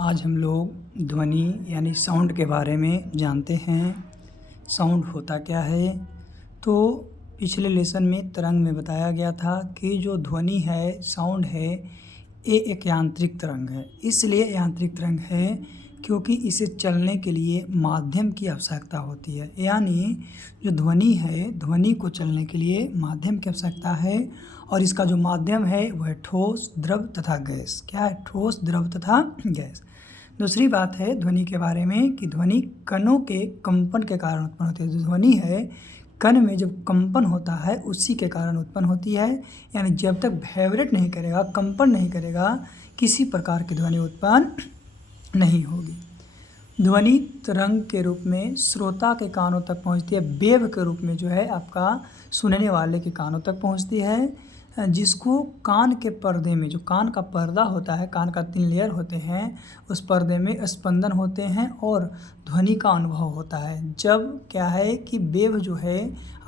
आज हम लोग ध्वनि यानी साउंड के बारे में जानते हैं। साउंड होता क्या है? तो पिछले लेसन में तरंग में बताया गया था कि जो ध्वनि है, साउंड है, ये एक यांत्रिक तरंग है। इसलिए यांत्रिक तरंग है क्योंकि इसे चलने के लिए माध्यम की आवश्यकता होती है। यानी जो ध्वनि है, ध्वनि को चलने के लिए माध्यम की आवश्यकता है और इसका जो माध्यम है वह ठोस, द्रव तथा गैस। क्या है? ठोस, द्रव तथा गैस। दूसरी बात है ध्वनि के बारे में कि ध्वनि कणों के कंपन के कारण उत्पन्न होती है। जो ध्वनि है, कण में जब कंपन होता है उसी के कारण उत्पन्न होती है। यानी जब तक वाइब्रेट नहीं करेगा, कंपन नहीं करेगा, किसी प्रकार की ध्वनि उत्पन्न नहीं होगी। ध्वनि तरंग के रूप में श्रोता के कानों तक पहुंचती है। वेव के रूप में जो है आपका सुनने वाले के कानों तक पहुंचती है, जिसको कान के पर्दे में, जो कान का पर्दा होता है, कान का 3 लेयर होते हैं, उस पर्दे में स्पंदन होते हैं और ध्वनि का अनुभव होता है। जब क्या है कि वेव जो है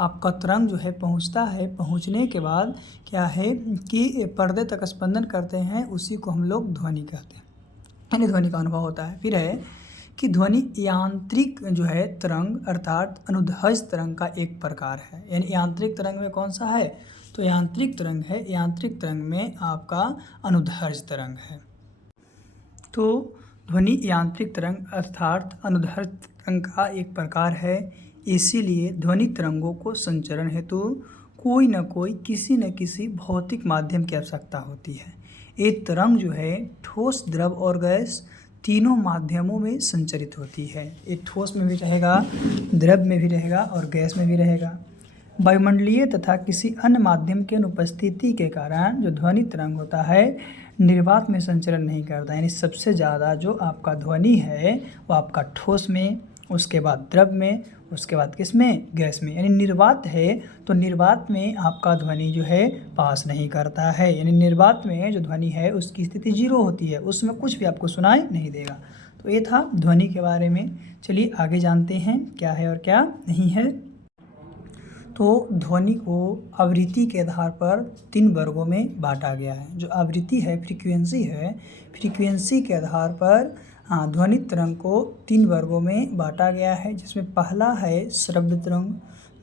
आपका तरंग जो है पहुंचता है, पहुंचने के बाद क्या है कि पर्दे तक स्पंदन करते हैं, उसी को हम लोग ध्वनि कहते हैं, यानी ध्वनि का अनुभव होता है। फिर है कि ध्वनि यांत्रिक जो है तरंग अर्थात अनुदैर्ध्य तरंग का एक प्रकार है। यानी यांत्रिक तरंग में कौन सा है? तो यांत्रिक तरंग है। यांत्रिक तरंग में आपका अनुदैर्ध्य तरंग है। तो ध्वनि यांत्रिक तरंग अर्थात अनुदैर्ध्य तरंग का एक प्रकार है। इसीलिए ध्वनि तरंगों को संचरण हेतु कोई न कोई, किसी न किसी भौतिक माध्यम की आवश्यकता होती है। एक तरंग जो है ठोस, द्रव और गैस तीनों माध्यमों में संचरित होती है। एक ठोस में भी रहेगा, द्रव में भी रहेगा और गैस में भी रहेगा। वायुमंडलीय तथा किसी अन्य माध्यम की अनुपस्थिति के कारण जो ध्वनि तरंग होता है निर्वात में संचरण नहीं करता। यानी सबसे ज़्यादा जो आपका ध्वनि है वो आपका ठोस में, उसके बाद द्रव में, उसके बाद किस में? गैस में। यानी निर्वात है तो निर्वात में आपका ध्वनि जो है पास नहीं करता है। यानी निर्वात में जो ध्वनि है उसकी स्थिति 0 होती है, उसमें कुछ भी आपको सुनाई नहीं देगा। तो ये था ध्वनि के बारे में। चलिए आगे जानते हैं क्या है और क्या नहीं है। तो ध्वनि को आवृत्ति के आधार पर 3 वर्गों में बांटा गया है। जो आवृत्ति है, फ्रीक्वेंसी है, फ्रीक्वेंसी के आधार पर ध्वनि तरंग को 3 वर्गों में बांटा गया है, जिसमें पहला है श्रव्य तरंग,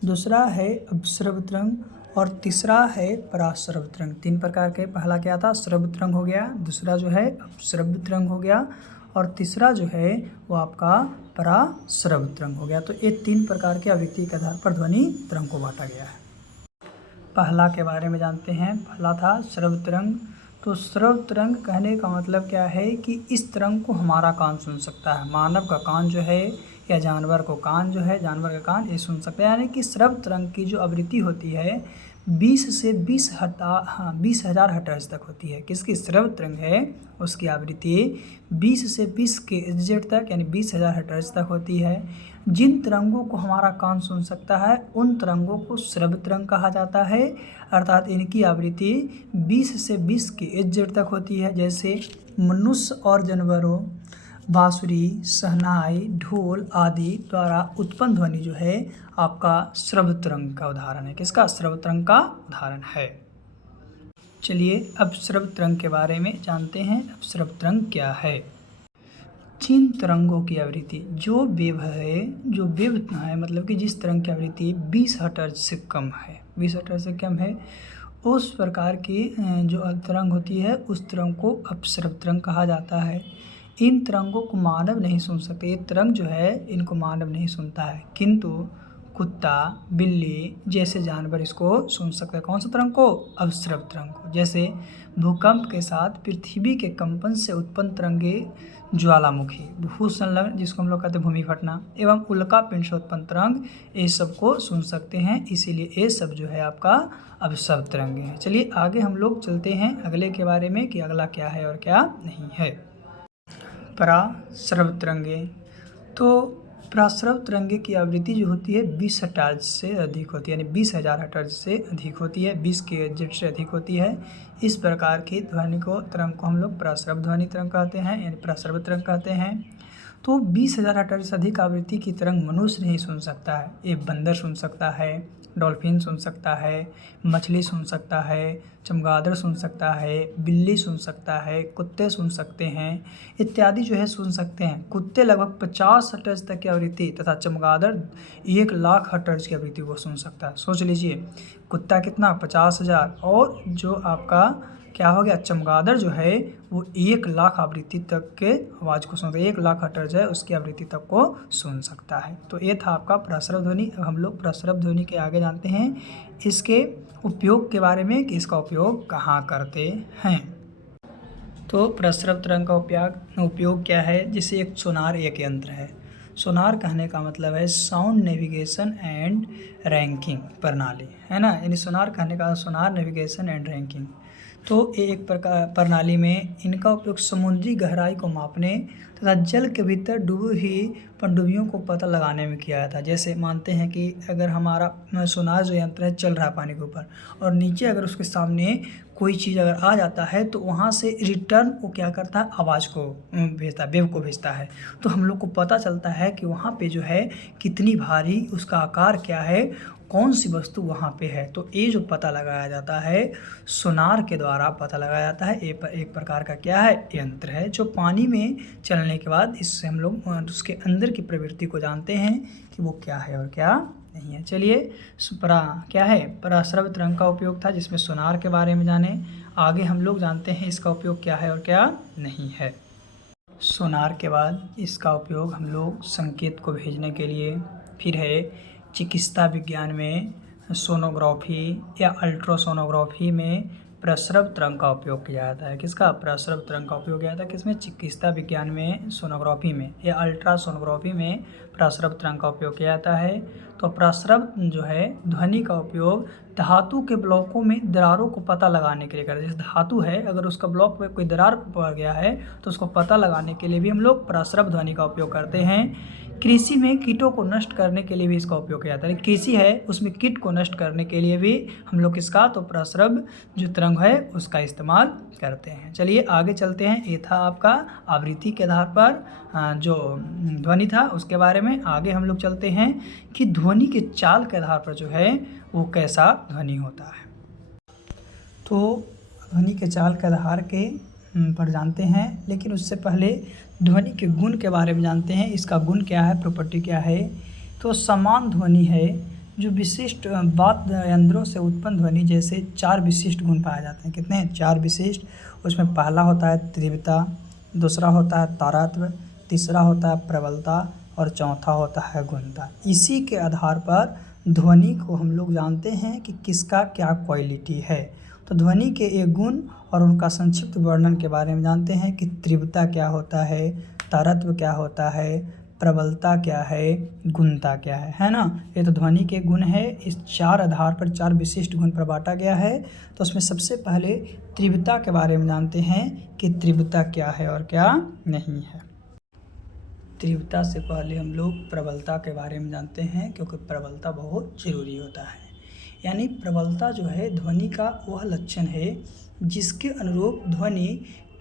दूसरा है अपश्रव्य तरंग और तीसरा है पराश्रव्य तरंग। 3 प्रकार के। पहला क्या था? श्रव्य तरंग हो गया, दूसरा जो है अपश्रव्य तरंग हो गया और तीसरा जो है वो आपका पराश्रव्य तरंग हो गया। तो ये 3 प्रकार के आवृत्ति के आधार पर ध्वनि तरंग को बांटा गया है। पहला के बारे में जानते हैं। पहला था श्रव्य तरंग। तो श्रव्य तरंग कहने का मतलब क्या है कि इस तरंग को हमारा कान सुन सकता है। मानव का कान जो है या जानवर को कान जो है, जानवर का कान ये सुन सकता है। यानी कि श्रव्य तरंग की जो आवृत्ति होती है 20 से 20,000 हर्ट्ज तक होती है। किसकी? श्रव्य तरंग है उसकी आवृत्ति 20 से 20 GHz तक, यानी 20,000 हर्ट्ज तक होती है। जिन तरंगों को हमारा कान सुन सकता है उन तरंगों को श्रव्य तरंग कहा जाता है, अर्थात इनकी आवृत्ति 20 से 20 GHz तक होती है। जैसे मनुष्य और जानवरों, बांसुरी, शहनाई, ढोल आदि द्वारा उत्पन्न ध्वनि जो है आपका श्रव्य तरंग का उदाहरण है। किसका? श्रव्य तरंग का उदाहरण है। चलिए अब श्रव्य तरंग के बारे में जानते हैं। अब श्रव्य तरंग क्या है? जिन तरंगों की आवृत्ति, जो वेव है, जो वेव है मतलब कि जिस तरंग की आवृत्ति 20 हर्ट्ज से कम है, 20 हर्ट्ज से कम है, उस प्रकार की जो तरंग होती है उस तरंग को अपश्रव्य तरंग कहा जाता है। इन तरंगों को मानव नहीं सुन सकते। ये तरंग जो है इनको मानव नहीं सुनता है, किंतु कुत्ता, बिल्ली जैसे जानवर इसको सुन सकते हैं। कौन सा तरंग को? अपश्रव्य तरंग को। जैसे भूकंप के साथ पृथ्वी के कंपन से उत्पन्न तरंगे, ज्वालामुखी, भूसंलग्न जिसको हम लोग कहते हैं भूमि फटना, एवं उल्का पिंड से उत्पन्न तरंग, ये सब को सुन सकते हैं। इसीलिए ये सब जो है आपका अपश्रव्य तरंगे हैं। चलिए आगे हम लोग चलते हैं अगले के बारे में कि अगला क्या है और क्या नहीं है। पराश्रव्य तरंगे। तो पराश्रव्य तरंगे की आवृत्ति जो होती है 20 हर्ट्ज से अधिक होती है, यानी 20,000 हर्ट्ज से अधिक होती है, 20 GHz से अधिक होती है। इस प्रकार की ध्वनि को, तरंग को हम लोग पराश्रव्य ध्वनि तरंग कहते हैं, यानी पराश्रव्य तरंग कहते हैं। तो 20,000 हर्ट्ज से अधिक आवृत्ति की तरंग मनुष्य नहीं सुन सकता है। ये बंदर सुन सकता है, डॉल्फिन सुन सकता है, मछली सुन सकता है, चमगादड़ सुन सकता है, बिल्ली सुन सकता है, कुत्ते सुन सकते हैं इत्यादि जो है सुन सकते हैं। कुत्ते लगभग 50 हर्ट्ज तक की आवृत्ति तथा चमगादड़ 1,00,000 हर्ट्ज की आवृत्ति को सुन सकता है। सोच लीजिए, कुत्ता कितना 50,000 और जो आपका क्या हो गया चमगादड़ जो है वो 1,00,000 आवृत्ति तक के आवाज़ को सुनता है, 1,00,000 हर्ट्ज है उसकी आवृत्ति तक को सुन सकता है। तो ये था आपका प्रसरव ध्वनि। अब हम लोग प्रसरव ध्वनि के आगे जानते हैं इसके उपयोग के बारे में कि इसका उपयोग कहाँ करते हैं। तो प्रसरव तरंग का उपयोग क्या है? जैसे एक सोनार एक यंत्र है। सोनार कहने का मतलब है साउंड नेविगेशन एंड रैंकिंग प्रणाली, है ना। यानी सोनार कहने का सोनार नेविगेशन एंड रैंकिंग। तो एक प्रकार प्रणाली में इनका उपयोग समुद्री गहराई को मापने तथा जल के भीतर डूबी हुई पनडुब्बियों को पता लगाने में किया जाता है। जैसे मानते हैं कि अगर हमारा सोनार जो यंत्र है चल रहा है पानी के ऊपर और नीचे अगर उसके सामने कोई चीज़ अगर आ जाता है तो वहाँ से रिटर्न वो क्या करता है, आवाज़ को भेजता है, वेव को भेजता है। तो हम लोग को पता चलता है कि वहाँ पे जो है कितनी भारी, उसका आकार क्या है, कौन सी वस्तु वहाँ पे है। तो ये जो पता लगाया जाता है सोनार के द्वारा पता लगाया जाता है। ये एक प्रकार का क्या है, यंत्र है जो पानी में चलने के बाद इससे हम लोग उसके अंदर की प्रवृत्ति को जानते हैं कि वो क्या है और क्या नहीं है। चलिए क्या है प्रसरव तरंग का उपयोग था जिसमें सोनार के बारे में जाने। आगे हम लोग जानते हैं इसका उपयोग क्या है और क्या नहीं है। सोनार के बाद इसका उपयोग हम लोग संकेत को भेजने के लिए, फिर है चिकित्सा विज्ञान में सोनोग्राफी या अल्ट्रासोनोग्राफी में प्रसरव तरंग का उपयोग किया जाता है। किसका? प्रसरव तरंग का उपयोग किया जाता है किसमें? चिकित्सा विज्ञान में सोनोग्राफी में या अल्ट्रासोनोग्राफी में प्रसरव तरंग का उपयोग किया जाता है। तो प्रसरव जो है ध्वनि का उपयोग धातु के ब्लॉकों में दरारों को पता लगाने के लिए करते हैं। जैसे धातु है, अगर उसका ब्लॉक में कोई दरार पड़ गया है तो उसको पता लगाने के लिए भी हम लोग प्रसरव ध्वनि का उपयोग करते हैं। कृषि में कीटों को नष्ट करने के लिए भी इसका उपयोग किया जाता है। कृषि है उसमें कीट को नष्ट करने के लिए भी हम लोग इसका तो प्रसरव जो तरंग है उसका इस्तेमाल करते हैं। चलिए आगे चलते हैं। ये था आपका आवृत्ति के आधार पर जो ध्वनि था उसके बारे में। आगे हम लोग चलते हैं कि ध्वनि के चाल के आधार पर जो है वो कैसा ध्वनि होता है। तो ध्वनि के चाल के आधार के पर जानते हैं, लेकिन उससे पहले ध्वनि के गुण के बारे में जानते हैं। इसका गुण क्या है, प्रॉपर्टी क्या है। तो समान ध्वनि है जो विशिष्ट वाद्य यंत्रों से उत्पन्न ध्वनि जैसे 4 विशिष्ट गुण पाए जाते हैं। कितने हैं? 4 विशिष्ट। उसमें पहला होता है तीव्रता, दूसरा होता है तारत्व, तीसरा होता है प्रबलता और चौथा होता है गुणता। इसी के आधार पर ध्वनि को हम लोग जानते हैं कि किसका क्या क्वालिटी है। तो ध्वनि के ये गुण और उनका संक्षिप्त वर्णन के बारे में जानते हैं कि तीव्रता क्या होता है, तारत्व क्या होता है, प्रबलता क्या है, गुणता क्या है ना। ये तो ध्वनि के गुण है। इस 4 आधार पर 4 विशिष्ट गुण पर बांटा गया है। तो उसमें सबसे पहले तीव्रता के बारे में जानते हैं कि तीव्रता क्या है और क्या नहीं है। तीव्रता से पहले हम लोग प्रबलता के बारे में जानते हैं क्योंकि प्रबलता बहुत ज़रूरी होता है। यानी प्रबलता जो है ध्वनि का वह लक्षण है जिसके अनुरूप ध्वनि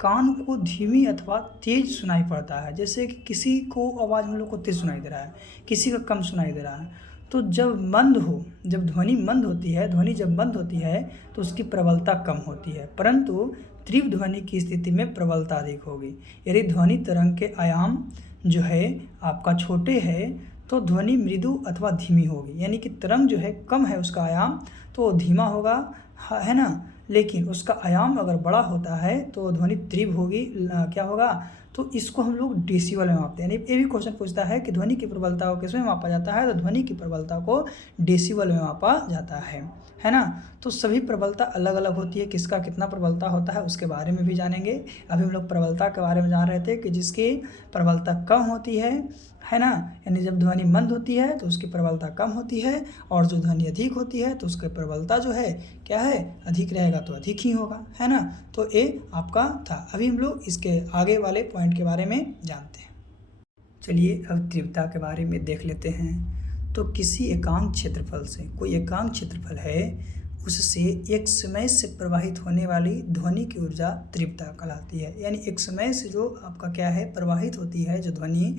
कान को धीमी अथवा तेज सुनाई पड़ता है। जैसे कि किसी को आवाज़ हम लोग को तेज सुनाई दे रहा है, किसी का कम सुनाई दे रहा है। तो जब ध्वनि मंद होती है, ध्वनि जब बंद होती है तो उसकी प्रबलता कम होती है, परंतु तीव्र ध्वनि की स्थिति में प्रबलता अधिक होगी। यदि ध्वनि तरंग के आयाम जो है आपका छोटे है तो ध्वनि मृदु अथवा धीमी होगी। यानी कि तरंग जो है कम है उसका आयाम तो धीमा होगा, है ना। लेकिन उसका आयाम अगर बड़ा होता है तो ध्वनि तीव्र होगी, क्या होगा। तो इसको हम लोग डेसिबल में मापते हैं। यानी ये भी क्वेश्चन पूछता है कि ध्वनि की प्रबलता को किसमें मापा जाता है, तो ध्वनि की प्रबलता को डेसिबल में मापा जाता है ना। तो सभी प्रबलता अलग अलग होती है, किसका कितना प्रबलता होता है उसके बारे में भी जानेंगे। अभी हम लोग प्रबलता के बारे में जान रहे थे कि जिसकी प्रबलता कम होती है ना, यानी जब ध्वनि मंद होती है तो उसकी प्रबलता कम होती है, और जो ध्वनि अधिक होती है तो उसकी प्रबलता जो है क्या है, अधिक रहेगा तो अधिक ही होगा, है ना। तो ये आपका था। अभी हम लोग इसके आगे वाले पॉइंट के बारे में जानते हैं। चलिए अब तीव्रता के बारे में देख लेते हैं। तो किसी एकांक क्षेत्रफल से, कोई एकांक क्षेत्रफल है उससे एक समय से प्रवाहित होने वाली ध्वनि की ऊर्जा तीव्रता कहलाती है। यानी एक समय से जो आपका क्या है प्रवाहित होती है जो ध्वनि,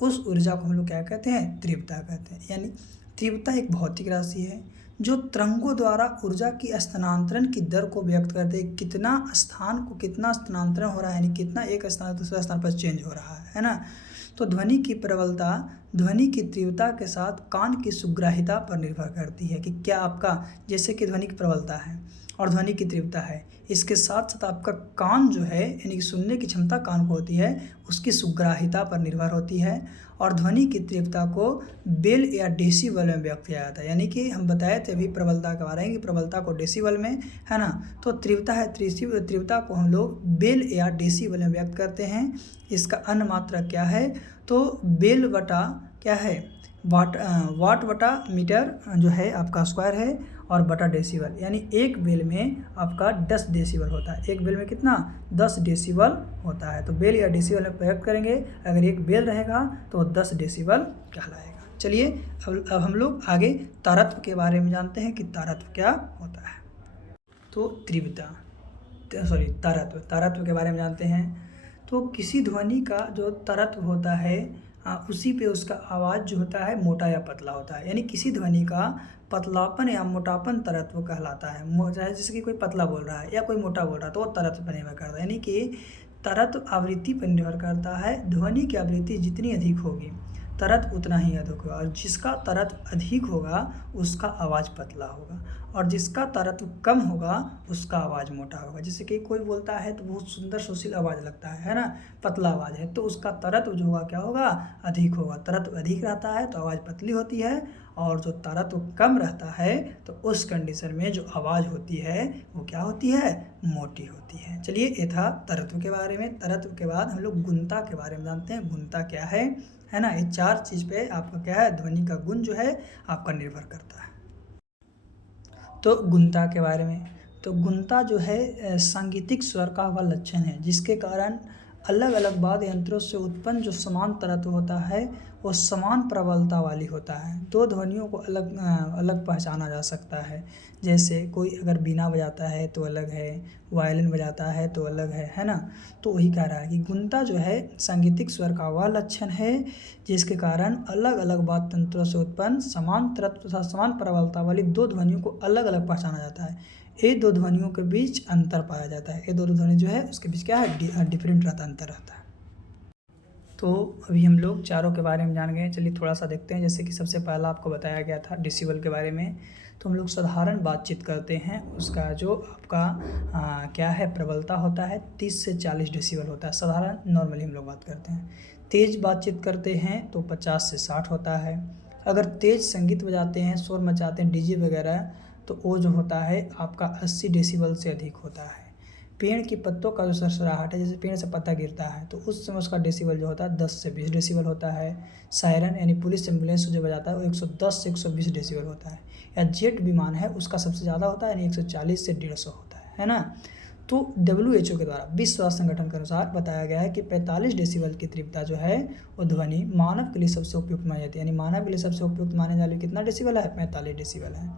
उस ऊर्जा को हम लोग क्या कहते हैं, तीव्रता कहते हैं। यानी तीव्रता एक भौतिक राशि है जो तरंगों द्वारा ऊर्जा की स्थानांतरण की दर को व्यक्त करते हैं। कितना स्थान को कितना स्थानांतरण हो रहा है, यानी कितना एक स्थान से दूसरे स्थान पर चेंज हो रहा है ना। तो ध्वनि की प्रबलता ध्वनि की तीव्रता के साथ कान की सुग्राह्यता पर निर्भर करती है कि क्या आपका, जैसे कि ध्वनि की प्रबलता है और ध्वनि की तीव्रता है, इसके साथ साथ आपका कान जो है यानी कि सुनने की क्षमता कान को होती है, उसकी सुग्राह्यता पर निर्भर होती है। और ध्वनि की तीव्रता को बेल या डेसिबल में व्यक्त किया जाता है। यानी कि हम बताए थे अभी प्रबलता के बारे में कि प्रबलता को डेसिबल में, है ना। तो तीव्रता है, तीव्रता को हम लोग बेल या डेसिबल में व्यक्त करते हैं। इसका अन्य मात्रक क्या है, तो बेल बटा क्या है, वाट बटा मीटर जो है आपका स्क्वायर है, और बटा डेसिबल। यानी एक बेल में आपका 10 डेसिबल होता है। एक बेल में कितना, 10 डेसिबल होता है। तो बेल या डेसिबल में प्रयोग करेंगे, अगर एक बेल रहेगा तो 10 डेसिबल कहलाएगा। चलिए अब हम लोग आगे तारत्व के बारे में जानते हैं कि तारत्व क्या होता है। तो तारत्व के बारे में जानते हैं। तो किसी ध्वनि का जो तारत्व होता है उसी पे उसका आवाज़ जो होता है मोटा या पतला होता है। यानी किसी ध्वनि का पतलापन या मोटापन तारत्व कहलाता है। जैसे कि कोई पतला बोल रहा है या कोई मोटा बोल रहा है तो वो तारत्व पर निर्भर करता है। यानी कि तारत्व आवृत्ति पर निर्भर करता है। ध्वनि की आवृत्ति जितनी अधिक होगी तारत्व उतना ही अधिक होगा, और जिसका तारत्व अधिक होगा उसका आवाज़ पतला होगा, और जिसका तारत्व कम होगा उसका आवाज़ मोटा होगा। जैसे कि कोई बोलता है तो बहुत सुंदर सुशील आवाज़ लगता है ना, पतला आवाज़ है, तो उसका तारत्व जो होगा क्या होगा, अधिक होगा। तारत्व अधिक रहता है तो आवाज़ पतली होती है, और जो तारत्व कम रहता है तो उस कंडीशन में जो आवाज़ होती है वो क्या होती है, मोटी होती है। चलिए ये था तारत्व के बारे में। तारत्व के बाद हम लोग गुणता के बारे में जानते हैं। गुणता क्या है ना। ये 4 चीज़ पे आपका क्या है, ध्वनि का गुण जो है आपका निर्भर करता है। तो गुणता के बारे में, तो गुणता जो है सांगीतिक स्वर का वह लक्षण है जिसके कारण अलग अलग वाद्य यंत्रों से उत्पन्न जो समान तारत्व होता है वो समान प्रबलता वाली होता है। दो ध्वनियों को अलग अलग पहचाना जा सकता है। जैसे कोई अगर बीना बजाता है तो अलग है, वायलिन बजाता है तो अलग है ना। तो वही कह रहा है कि गुणता जो है सांगीतिक स्वर का वह लक्षण है जिसके कारण अलग अलग वाद्य तंत्रों से उत्पन्न समान तारत्व तथा समान प्रबलता वाली दो ध्वनियों को अलग अलग पहचाना जाता है। ये दो ध्वनियों के बीच अंतर पाया जाता है। ये दो ध्वनि जो है उसके बीच क्या है, डिफरेंट रहता, अंतर रहता है। तो अभी हम लोग चारों के बारे में जान गए। चलिए थोड़ा सा देखते हैं। जैसे कि सबसे पहला आपको बताया गया था डेसिबल के बारे में। तो हम लोग साधारण बातचीत करते हैं, उसका जो आपका क्या है प्रबलता होता है 30 से 40 डेसिबल होता है। साधारण नॉर्मली हम लोग बात करते हैं। तेज़ बातचीत करते हैं तो 50 से 60 होता है। अगर तेज़ संगीत बजाते हैं, शोर मचाते हैं, डीजे वगैरह, तो वो जो होता है आपका 80 डेसिबल से अधिक होता है। पेड़ के पत्तों का जो सरसराहट है, जैसे पेड़ से पत्ता गिरता है तो उस समय उसका डेसिबल जो होता है 10 से 20 डेसिबल होता है। सायरन यानी पुलिस एम्बुलेंस जो बजाता है वो 110 से 120 डेसिबल होता है। या जेट विमान है उसका सबसे ज़्यादा होता है यानी 140 से 150 होता है ना। तो WHO के द्वारा, विश्व स्वास्थ्य संगठन के अनुसार बताया गया है कि 45 डेसिबल की तीव्रता जो है वो ध्वनि मानव के लिए सबसे उपयुक्त मानी जाती है। यानी मानव के लिए सबसे उपयुक्त माने जाने कितना डेसिबल है, 45 डेसिबल है।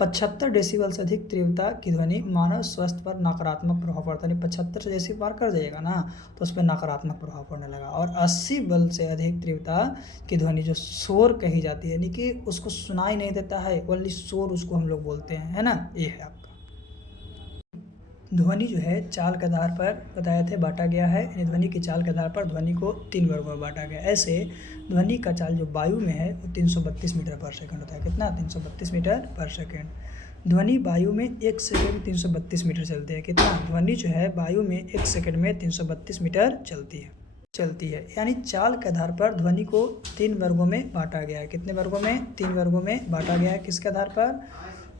75 डेसिबल से अधिक तीव्रता की ध्वनि मानव स्वास्थ्य पर नकारात्मक प्रभाव पड़ता है। 75 से जैसे पार कर जाएगा ना तो उस पर नकारात्मक प्रभाव पड़ने लगा। और 80 बल से अधिक तीव्रता की ध्वनि जो शोर कही जाती है, यानी कि उसको सुनाई नहीं देता है, ओनली शोर उसको हम लोग बोलते हैं, है ना। ये है आपका ध्वनि जो है चाल के आधार पर बताए थे बांटा गया है। यानी ध्वनि की चाल के आधार पर ध्वनि को 3 वर्गों में बांटा गया। ऐसे ध्वनि का चाल जो वायु में है वो 332 मीटर पर सेकंड होता है। कितना, 332 मीटर पर सेकंड। ध्वनि वायु में 1 सेकंड 332 मीटर चलती है। कितना, ध्वनि जो है वायु में 1 सेकंड में 332 मीटर चलती है। यानी चाल के आधार पर ध्वनि को 3 वर्गों में बांटा गया है। कितने वर्गों में, 3 वर्गों में बांटा गया है। किसके आधार पर,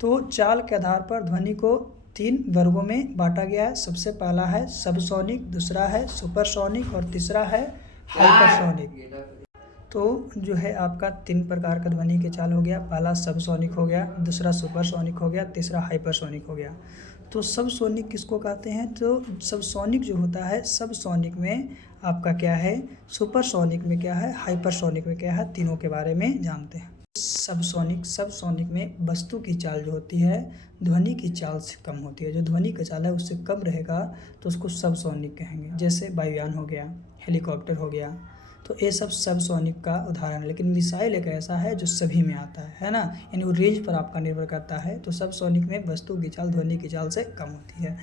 तो चाल के आधार पर ध्वनि को 3 वर्गों में बांटा गया है। सबसे पहला है सबसोनिक, दूसरा है सुपरसोनिक और तीसरा है हाइपरसोनिक। तो जो है आपका 3 प्रकार का ध्वनि के चाल हो गया। पहला सबसोनिक हो गया, दूसरा सुपरसोनिक हो गया, तीसरा हाइपरसोनिक हो गया। तो सबसोनिक किसको कहते हैं, तो सबसोनिक जो होता है, सबसोनिक में आपका क्या है, सुपरसोनिक में क्या है, हाइपरसोनिक में क्या है, तीनों के बारे में जानते हैं। सबसोनिक में वस्तु की चाल जो होती है ध्वनि की चाल से कम होती है। जो ध्वनि का चाल है उससे कम रहेगा तो उसको सबसोनिक कहेंगे। जैसे वायुयान हो गया, हेलीकॉप्टर हो गया, तो ये सब सबसोनिक का उदाहरण है। लेकिन मिसाइल एक ऐसा है जो सभी में आता है ना, यानी वो रेंज पर आपका निर्भर करता है। तो सबसोनिक में वस्तु की चाल ध्वनि की चाल से कम होती है।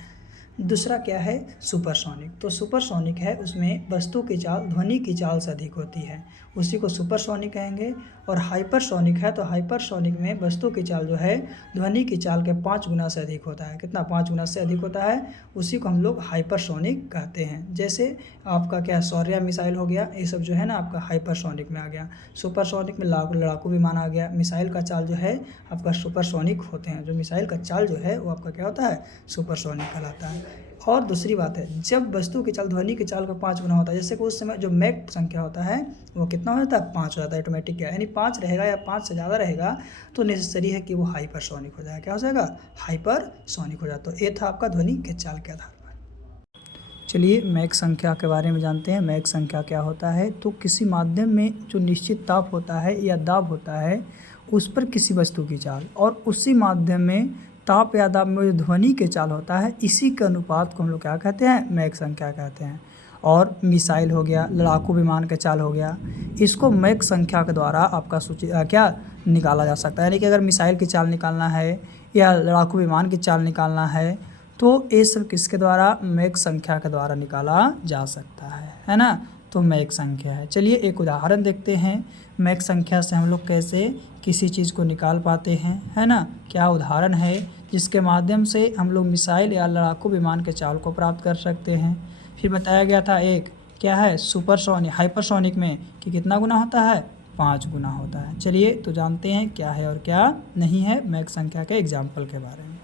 दूसरा क्या है, सुपरसोनिक। तो सुपरसोनिक है, उसमें वस्तु की चाल ध्वनि की चाल से अधिक होती है, उसी को सुपरसोनिक कहेंगे। और हाइपरसोनिक है, तो हाइपरसोनिक में वस्तु की चाल जो है ध्वनि की चाल के 5 गुना से अधिक होता है। कितना? 5 गुना से अधिक होता है, उसी को हम लोग हाइपरसोनिक कहते हैं। जैसे आपका क्या सौर्य मिसाइल हो गया, ये सब जो है ना आपका हाइपरसोनिक में आ गया। सुपरसोनिक में लड़ाकू विमान आ गया। मिसाइल का चाल जो है आपका सुपरसोनिक होते हैं। जो मिसाइल का चाल जो है वो आपका क्या होता है, सुपरसोनिक कहलाता है। और दूसरी बात है, जब वस्तु की चाल ध्वनि की चाल का 5 गुना होता है, जैसे कि उस समय जो मैक संख्या होता है वो कितना हो जाता है, 5 हो जाता है ऑटोमेटिक। क्या यानी 5 रहेगा या 5 से ज़्यादा रहेगा तो नेसेसरी है कि वो हाइपरसोनिक हो जाएगा। क्या हो जाएगा, हाइपरसोनिक हो जाता है। तो ये था आपका ध्वनि के चाल के आधार पर। चलिए मैक संख्या के बारे में जानते हैं। मैक संख्या क्या होता है, तो किसी माध्यम में जो निश्चित ताप होता है या दाब होता है उस पर किसी वस्तु की चाल, और उसी माध्यम में ताप या दाब में जो ध्वनि के चाल होता है, इसी के अनुपात को हम लोग क्या कहते हैं, मैक संख्या कहते हैं। और मिसाइल हो गया, लड़ाकू विमान के चाल हो गया, इसको मैक संख्या के द्वारा आपका क्या निकाला जा सकता है। यानी कि अगर मिसाइल की चाल निकालना है या लड़ाकू विमान की चाल निकालना है तो ये सब किसके द्वारा, मैक संख्या के द्वारा निकाला जा सकता है ना। तो मैक संख्या है। चलिए एक उदाहरण देखते हैं, मैक संख्या से हम लोग कैसे किसी चीज़ को निकाल पाते हैं, है ना। क्या उदाहरण है जिसके माध्यम से हम लोग मिसाइल या लड़ाकू विमान के चाल को प्राप्त कर सकते हैं। फिर बताया गया था एक क्या है, सुपरसोनिक हाइपरसोनिक में कि कितना गुना होता है, 5 गुना होता है। चलिए तो जानते हैं क्या है और क्या नहीं है मैक संख्या के एग्जाम्पल के बारे में।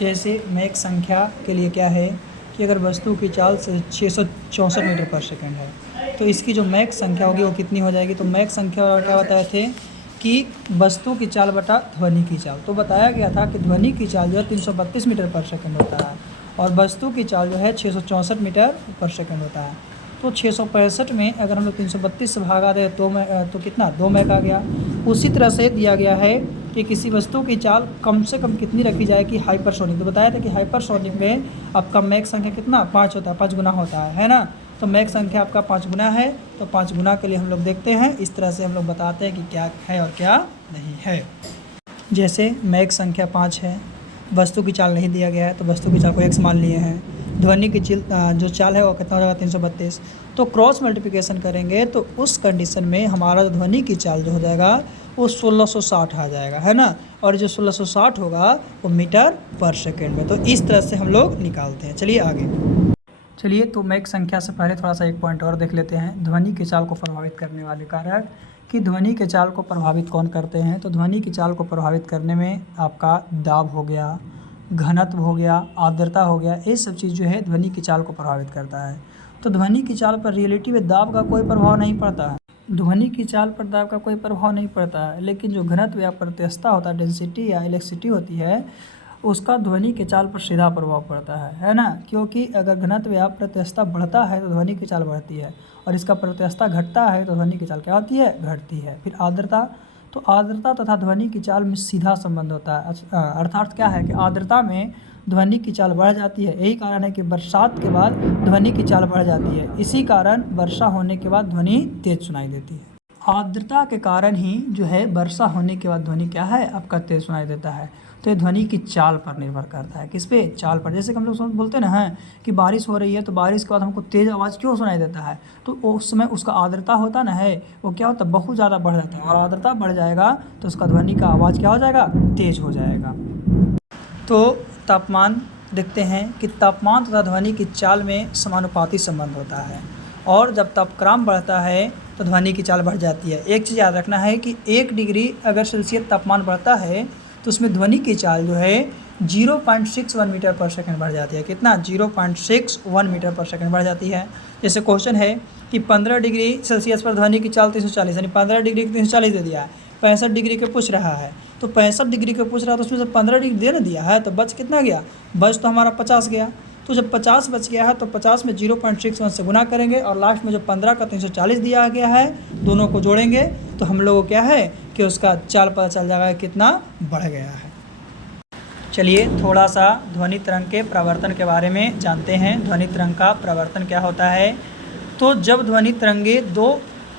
जैसे मैक संख्या के लिए क्या है कि अगर वस्तु की चाल से 664 मीटर पर सेकंड है तो इसकी जो मैक संख्या होगी वो कितनी हो जाएगी। तो मैक संख्या क्या बताए थे कि वस्तु की चाल बटा ध्वनि की चाल। तो बताया गया था कि ध्वनि की चाल जो है 332 मीटर पर सेकंड होता है और वस्तु की चाल जो है 664 मीटर पर सेकंड होता है। तो 665 में अगर हम लोग 332 से भागा दें तो कितना, 2 मैक आ गया। उसी तरह से दिया गया है कि किसी वस्तु की चाल कम से कम कितनी रखी जाए कि हाइपरसोनिक। तो बताया था कि हाइपरसोनिक में आपका मैक संख्या कितना, 5 होता है, 5 गुना होता है ना। तो मैक संख्या आपका 5 गुना है। तो 5 गुना के लिए हम लोग देखते हैं, इस तरह से हम लोग बताते हैं कि क्या है और क्या नहीं है। जैसे मैक संख्या 5 है, वस्तु की चाल नहीं दिया गया है तो वस्तु की चाल को x मान लिए हैं। ध्वनि की जो चाल है वो कितना हो जाएगा, 332। तो क्रॉस मल्टीप्लिकेशन करेंगे तो उस कंडीशन में हमारा ध्वनि की चाल जो हो जाएगा वो 1660 आ जाएगा, है ना। और जो 1660 होगा वो मीटर पर सेकेंड में। तो इस तरह से हम लोग निकालते हैं। चलिए आगे। चलिए तो मैक संख्या से पहले थोड़ा सा एक पॉइंट और देख लेते हैं, ध्वनि की चाल को प्रभावित करने वाले कारक कि ध्वनि के चाल को प्रभावित कौन करते हैं। तो ध्वनि की चाल को प्रभावित करने में आपका दाब हो गया, घनत्व हो गया, आर्द्रता हो गया, ये सब चीज़ जो है ध्वनि की चाल को प्रभावित करता है। तो ध्वनि की चाल पर रिलेटिव दाब का कोई प्रभाव नहीं पड़ता है। ध्वनि की चाल पर दाब का कोई प्रभाव नहीं पड़ता है, लेकिन जो घनत्व या प्रत्यस्थता होता है, डेंसिटी या इलेक्ट्रिसिटी होती है, उसका ध्वनि के चाल पर सीधा प्रभाव पड़ता है ना। क्योंकि अगर घनत्व या प्रत्यस्थता बढ़ता है तो ध्वनि की चाल बढ़ती है और इसका प्रत्यस्थता घटता है तो ध्वनि की चाल क्या होती है, घटती है। फिर आर्द्रता, तो आर्द्रता तथा ध्वनि की चाल में सीधा संबंध होता है। अर्थात क्या है कि आर्द्रता में ध्वनि की चाल बढ़ जाती है। यही कारण है कि बरसात के बाद ध्वनि की चाल बढ़ जाती है। इसी कारण वर्षा होने के बाद ध्वनि तेज सुनाई देती है। आर्द्रता के कारण ही जो है वर्षा होने के बाद ध्वनि क्या है, आपका तेज सुनाई देता है। तो ये ध्वनि की चाल पर निर्भर करता है, किस पे, चाल पर। जैसे कि हम लोग बोलते हैं ना कि बारिश हो रही है तो बारिश के बाद हमको तेज़ आवाज़ क्यों सुनाई देता है, तो उस समय उसका आर्द्रता होता ना है वो क्या होता है, बहुत ज़्यादा बढ़ जाता है। और आर्द्रता बढ़ जाएगा तो उसका ध्वनि का आवाज़ क्या हो जाएगा, तेज़ हो जाएगा। तो तापमान देखते हैं कि तापमान तथा ध्वनि की चाल में समानुपाती संबंध होता है और जब तापक्रम बढ़ता है तो ध्वनि की चाल बढ़ जाती है। एक चीज़ याद रखना है कि 1 डिग्री अगर सेल्सियस तापमान बढ़ता है तो उसमें ध्वनि की चाल जो है 0.61 मीटर पर सेकंड बढ़ जाती है। कितना, 0.61 मीटर पर सेकंड बढ़ जाती है। जैसे क्वेश्चन है कि 15 डिग्री सेल्सियस पर ध्वनि की चाल 340, यानी 15 डिग्री 340 दे दिया है, 65 डिग्री के पूछ रहा है। तो 65 डिग्री के पूछ रहा है तो उसमें से 15 डिग्री दे ना दिया है तो बच कितना गया, बच तो हमारा 50 गया। तो जब 50 बच गया है तो 50 में 0.61 से गुना करेंगे और लास्ट में जो 15 का 340 दिया गया है दोनों को जोड़ेंगे तो हम लोगों को क्या है कि उसका चाल पता चल जाएगा कितना बढ़ गया है। चलिए थोड़ा सा ध्वनि तरंग के प्रवर्तन के बारे में जानते हैं। ध्वनि तरंग का प्रवर्तन क्या होता है? तो जब ध्वनि तरंगे दो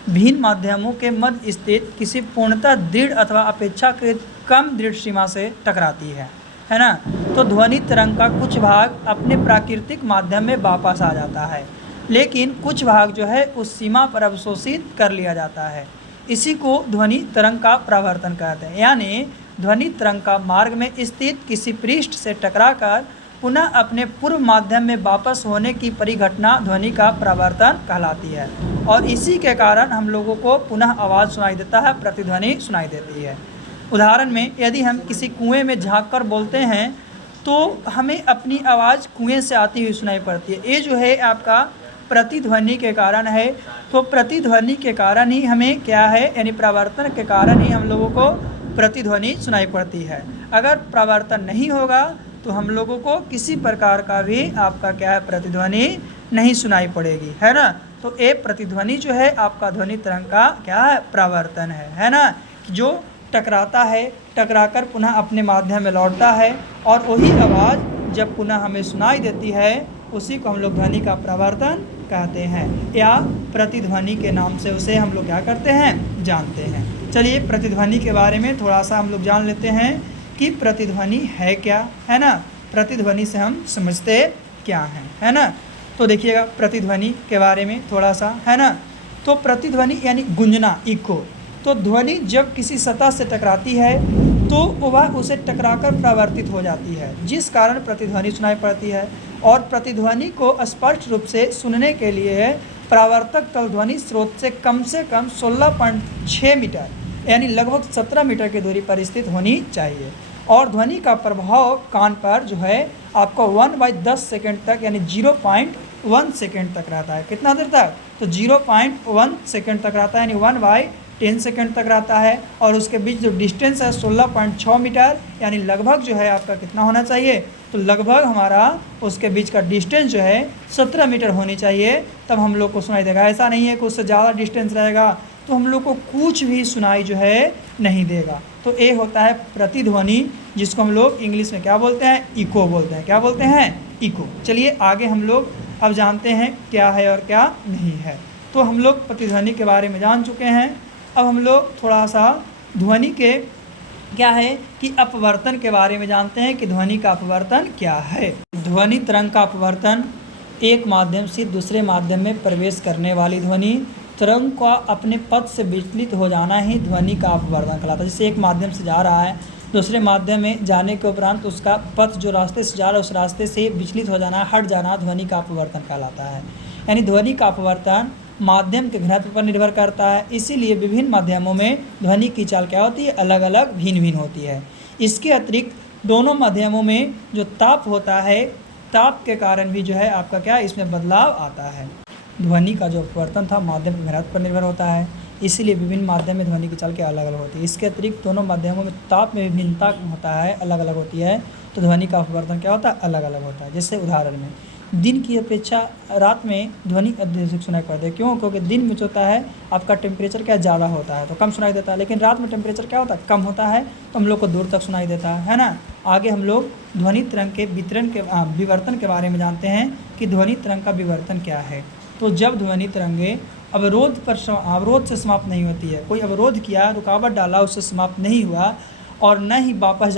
भिन्न माध्यमों के मध्य स्थित किसी पूर्णतः दृढ़ अथवा अपेक्षाकृत कम दृढ़ सीमा से टकराती है ना, तो ध्वनि तरंग का कुछ भाग अपने प्राकृतिक माध्यम में वापस आ जाता है, लेकिन कुछ भाग जो है उस सीमा पर अवशोषित कर लिया जाता है। इसी को ध्वनि तरंग का प्रवर्तन कहते हैं। यानी ध्वनि तरंग का मार्ग में स्थित किसी पृष्ठ से टकराकर पुनः अपने पूर्व माध्यम में वापस होने की परिघटना ध्वनि का प्रवर्तन कहलाती है, और इसी के कारण हम लोगों को पुनः आवाज़ सुनाई देता है, प्रतिध्वनि सुनाई देती है। उदाहरण में यदि हम किसी कुएं में झाँक कर बोलते हैं तो हमें अपनी आवाज़ कुएं से आती हुई सुनाई पड़ती है। ये जो है आपका प्रतिध्वनि के कारण है। तो प्रतिध्वनि के कारण ही हमें क्या है, यानी प्रवर्तन के कारण ही हम लोगों को प्रतिध्वनि सुनाई पड़ती है। अगर प्रवर्तन नहीं होगा तो हम लोगों को किसी प्रकार का भी आपका क्या है, प्रतिध्वनि नहीं सुनाई पड़ेगी, है ना। तो ये प्रतिध्वनि जो है आपका ध्वनि तरंग का क्या है, प्रवर्तन है ना, जो टकराता है, टकराकर पुनः अपने माध्यम में लौटता है, और वही आवाज़ जब पुनः हमें सुनाई देती है उसी को हम लोग ध्वनि का प्रवर्तन कहते हैं, या प्रतिध्वनि के नाम से उसे हम लोग क्या करते हैं, जानते हैं। चलिए प्रतिध्वनि के बारे में थोड़ा सा हम लोग जान लेते हैं कि प्रतिध्वनि है क्या, है ना। प्रतिध्वनि से हम समझते क्या हैं, है ना। तो देखिएगा प्रतिध्वनि के बारे में थोड़ा सा, है ना। तो प्रतिध्वनि यानी गूंजना, इको। तो ध्वनि जब किसी सतह से टकराती है तो वह उसे टकराकर प्रवर्तित हो जाती है, जिस कारण प्रतिध्वनि सुनाई पड़ती है। और प्रतिध्वनि को स्पष्ट रूप से सुनने के लिए परावर्तक तल ध्वनि स्रोत से कम 16.6 मीटर यानी लगभग 17 मीटर की दूरी पर स्थित होनी चाहिए। और ध्वनि का प्रभाव कान पर जो है आपको 1/10 सेकेंड तक यानी 0.1 सेकेंड तक रहता है। कितना देर तक? तो 0.1 सेकेंड तक रहता है, यानी 1/10 सेकेंड तक रहता है। और उसके बीच जो डिस्टेंस है 16.6 मीटर, यानी लगभग जो है आपका कितना होना चाहिए, तो लगभग हमारा उसके बीच का डिस्टेंस जो है 17 मीटर होनी चाहिए, तब हम लोग को सुनाई देगा। ऐसा नहीं है कि उससे ज़्यादा डिस्टेंस रहेगा तो हम लोग को कुछ भी सुनाई जो है नहीं देगा। तो ये होता है प्रतिध्वनि, जिसको हम लोग इंग्लिश में क्या बोलते हैं, इको बोलते हैं। क्या बोलते हैं? इको। चलिए आगे हम लोग अब जानते हैं क्या है और क्या नहीं है। तो हम लोग प्रतिध्वनि के बारे में जान चुके हैं। अब हम लोग थोड़ा सा ध्वनि के क्या है कि अपवर्तन के बारे में जानते हैं कि ध्वनि का अपवर्तन क्या है। ध्वनि तरंग का अपवर्तन एक माध्यम से दूसरे माध्यम में प्रवेश करने वाली ध्वनि तरंग का अपने पथ से विचलित हो जाना ही ध्वनि का अपवर्तन कहलाता है। जैसे एक माध्यम से जा रहा है, दूसरे माध्यम में जाने के उपरांत उसका पथ जो रास्ते से जा रहा है उस रास्ते से विचलित हो जाना, हट जाना, ध्वनि का अपवर्तन कहलाता है। यानी ध्वनि का अपवर्तन माध्यम के घनत्व पर निर्भर करता है, इसीलिए विभिन्न माध्यमों में ध्वनि की चाल क्या होती है, अलग अलग भिन्न भिन्न होती है। इसके अतिरिक्त दोनों माध्यमों में जो ताप होता है, ताप के कारण भी जो है आपका क्या इसमें बदलाव आता है। ध्वनि का जो अपवर्तन था माध्यम के घनत्व पर निर्भर होता है, इसीलिए विभिन्न माध्यम में ध्वनि की चाल क्या अलग अलग होती है। इसके अतिरिक्त दोनों माध्यमों में ताप में भिन्नता होता है, अलग अलग होती है, तो ध्वनि का अपवर्तन क्या होता है, अलग अलग होता है। जैसे उदाहरण में दिन की अपेक्षा रात में ध्वनि अधिक सुनाई पड़ती है। क्यों? क्योंकि दिन में जो होता है आपका टेम्परेचर क्या ज़्यादा होता है तो कम सुनाई देता है, लेकिन रात में टेम्परेचर क्या होता है, कम होता है, तो हम लोग को दूर तक सुनाई देता है ना। आगे हम लोग ध्वनि तरंग के वितरण के विवर्तन के बारे में जानते हैं कि ध्वनि तरंग का विवर्तन क्या है। तो जब ध्वनि तरंगे अवरोध से समाप्त नहीं होती है, कोई अवरोध किया, रुकावट डाला, उससे समाप्त नहीं हुआ और न ही वापस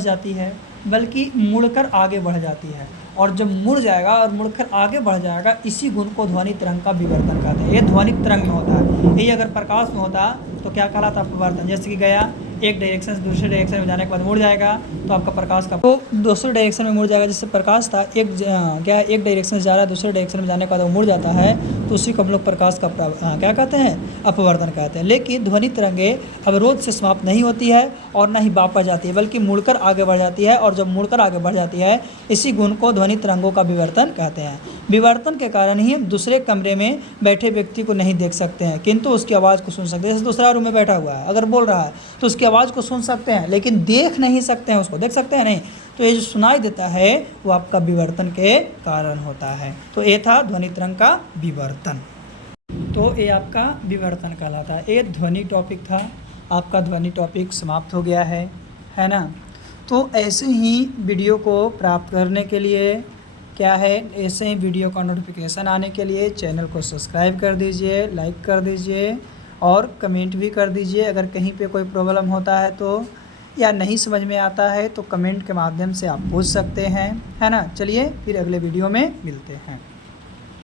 जाती है, बल्कि मुड़कर आगे बढ़ जाती है। और जब मुड़ जाएगा और मुड़कर आगे बढ़ जाएगा, इसी गुण को ध्वनि तरंग का विवर्तन कहते हैं। ये ध्वनि तरंग में होता है। यही अगर प्रकाश में होता तो क्या कहलाता, अपवर्तन। जैसे कि गया एक डायरेक्शन से दूसरे डायरेक्शन में जाने के बाद मुड़ जाएगा तो आपका प्रकाश का तो दूसरे डायरेक्शन में मुड़ जाएगा। जैसे प्रकाश था एक डायरेक्शन से जा रहा है, दूसरे डायरेक्शन में जाने के बाद वो मुड़ जाता है, तो उसी को हम लोग प्रकाश का क्या कहते हैं, अपवर्तन कहते हैं। लेकिन ध्वनि तरंगे अवरोध से समाप्त नहीं होती है और न ही वापस जाती है, बल्कि मुड़कर आगे बढ़ जाती है। और जब मुड़कर आगे बढ़ जाती है, इसी गुण को ध्वनि तरंगों का विवर्तन कहते हैं। विवर्तन के कारण ही हम दूसरे कमरे में बैठे व्यक्ति को नहीं देख सकते हैं, किंतु उसकी आवाज़ को सुन सकते हैं। जैसे दूसरा रूम में बैठा हुआ है, अगर बोल रहा है तो उसकी आवाज़ को सुन सकते हैं, लेकिन देख नहीं सकते हैं, उसको देख सकते हैं नहीं। तो ये जो सुनाई देता है वो आपका विवर्तन के कारण होता है। तो ये था ध्वनि तरंग का विवर्तन। तो ये आपका विवर्तन कहलाता है। ये ध्वनि टॉपिक था, आपका ध्वनि टॉपिक समाप्त हो गया है ना। तो ऐसे ही वीडियो को प्राप्त करने के लिए क्या है, ऐसे ही वीडियो का नोटिफिकेशन आने के लिए चैनल को सब्सक्राइब कर दीजिए, लाइक कर दीजिए और कमेंट भी कर दीजिए। अगर कहीं पे कोई प्रॉब्लम होता है तो या नहीं समझ में आता है तो कमेंट के माध्यम से आप पूछ सकते हैं, है ना। चलिए फिर अगले वीडियो में मिलते हैं।